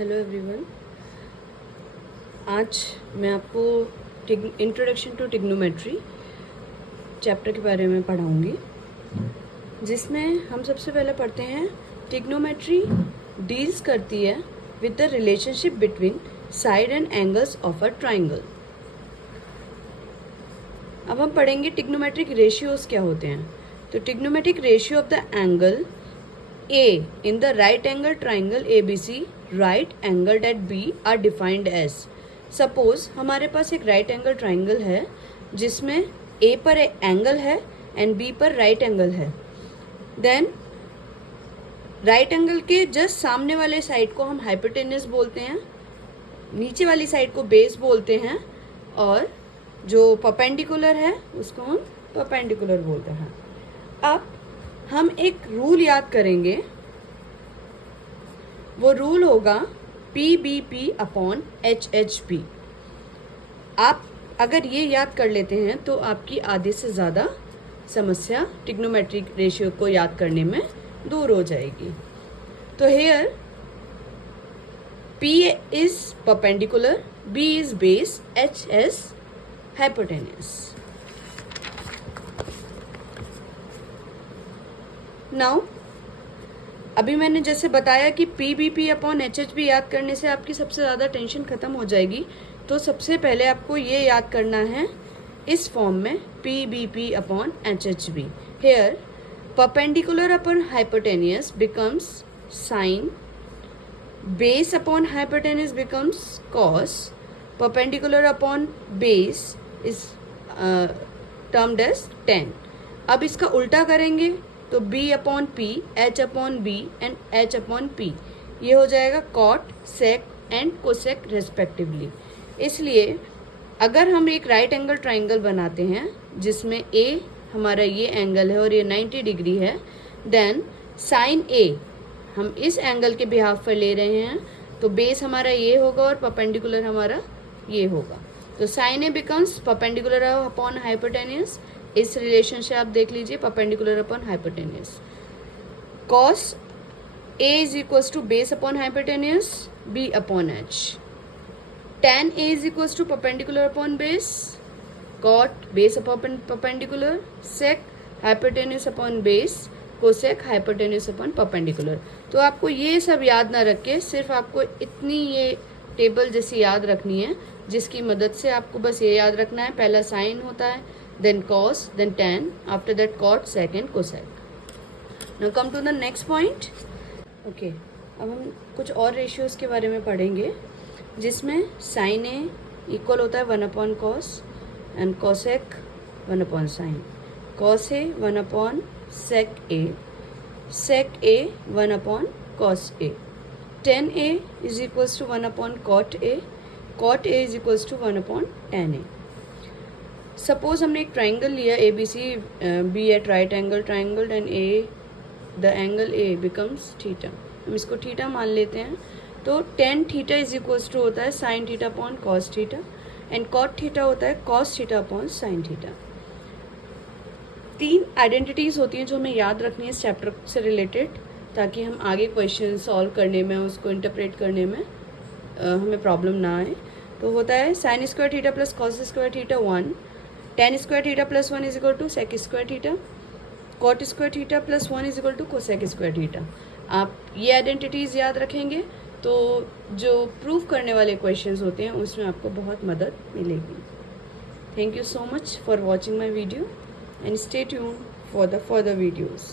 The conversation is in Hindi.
Hello everyone. आज मैं आपको इंट्रोडक्शन टू टिग्नोमेट्री चैप्टर के बारे में पढ़ाऊंगी, जिसमें हम सबसे पहले पढ़ते हैं टिग्नोमेट्री डील्स करती है with the relationship between side and angles of a triangle. अब हम पढ़ेंगे टिग्नोमेट्रिक रेशियोज क्या होते हैं। तो trigonometric ratio of the angle A in the right angle triangle ABC, right angled at B are defined as। Suppose हमारे पास एक right angle triangle है जिसमें A पर एंगल है एंड B पर right angle है। Then right angle के जस्ट सामने वाले साइड को हम hypotenuse बोलते हैं, नीचे वाली साइड को बेस बोलते हैं, और जो परपेंडिकुलर है उसको हम परपेंडिकुलर बोलते हैं। अब हम एक रूल याद करेंगे, वो रूल होगा PBP अपॉन HHP। आप अगर ये याद कर लेते हैं तो आपकी आधे से ज़्यादा समस्या टिग्नोमेट्रिक रेशियो को याद करने में दूर हो जाएगी। तो here P is perpendicular, B is base, H is hypotenuse. Now अभी मैंने जैसे बताया कि PBP अपॉन HHP याद करने से आपकी सबसे ज़्यादा टेंशन खत्म हो जाएगी। तो सबसे पहले आपको ये याद करना है इस फॉर्म में PBP upon HHP। Here perpendicular upon hypotenuse becomes sine, base upon hypotenuse becomes cos, perpendicular upon base is termed as tan। अब इसका उल्टा करेंगे तो B upon P, H upon B and H upon P, ये हो जाएगा cot, sec and cosec respectively. इसलिए अगर हम एक राइट एंगल ट्राइंगल बनाते हैं जिसमें A हमारा ये एंगल है और ये 90 डिग्री है, देन साइन A हम इस एंगल के बिहाफ पर ले रहे हैं, तो बेस हमारा ये होगा और परपेंडिकुलर हमारा ये होगा। तो sine A becomes perpendicular upon hypotenuse. इस रिलेशन से आप देख लीजिए, perpendicular upon hypotenuse. Cos A is equals to base upon hypotenuse, B upon H। tan A is equals to perpendicular upon base, cot base upon perpendicular, sec hypotenuse upon base, cosec hypotenuse upon perpendicular. तो आपको ये सब याद ना रख के सिर्फ आपको इतनी ये टेबल जैसी याद रखनी है, जिसकी मदद से आपको बस ये याद रखना है, पहला साइन होता है, then cos, then tan, after that cot, sec and cosec. Now come to the next point. Okay, अब हम कुछ और रेशियोज के बारे में पढ़ेंगे, जिसमें sin A इक्वल होता है 1 upon cos and cosec 1 upon sin, cos A 1 upon sec A, sec A 1 upon cos A, tan A is equals to 1 upon cot A, cot A is equals to 1 upon tan A। Suppose हमने एक ट्राइंगल लिया ABC, B at right angle triangle and A the angle A becomes theta. हम इसको थीटा मान लेते हैं। तो tan theta is equals to होता है sine theta upon cos theta and cot theta होता है cos theta upon sine theta. 3 identities होती हैं जो हमें याद रखनी है इस चैप्टर से रिलेटेड, ताकि हम आगे क्वेश्चन सॉल्व करने में, उसको इंटरप्रेट करने में हमें प्रॉब्लम ना आए। तो होता है sine square theta plus cos square theta 1, tan square theta plus 1 is equal to sec square theta, cot square theta plus 1 is equal to cosec square theta. आप ये आइडेंटिटीज़ याद रखेंगे तो जो प्रूव करने वाले क्वेश्चंस होते हैं उसमें आपको बहुत मदद मिलेगी। Thank you so much for watching my video and stay tune for the further videos.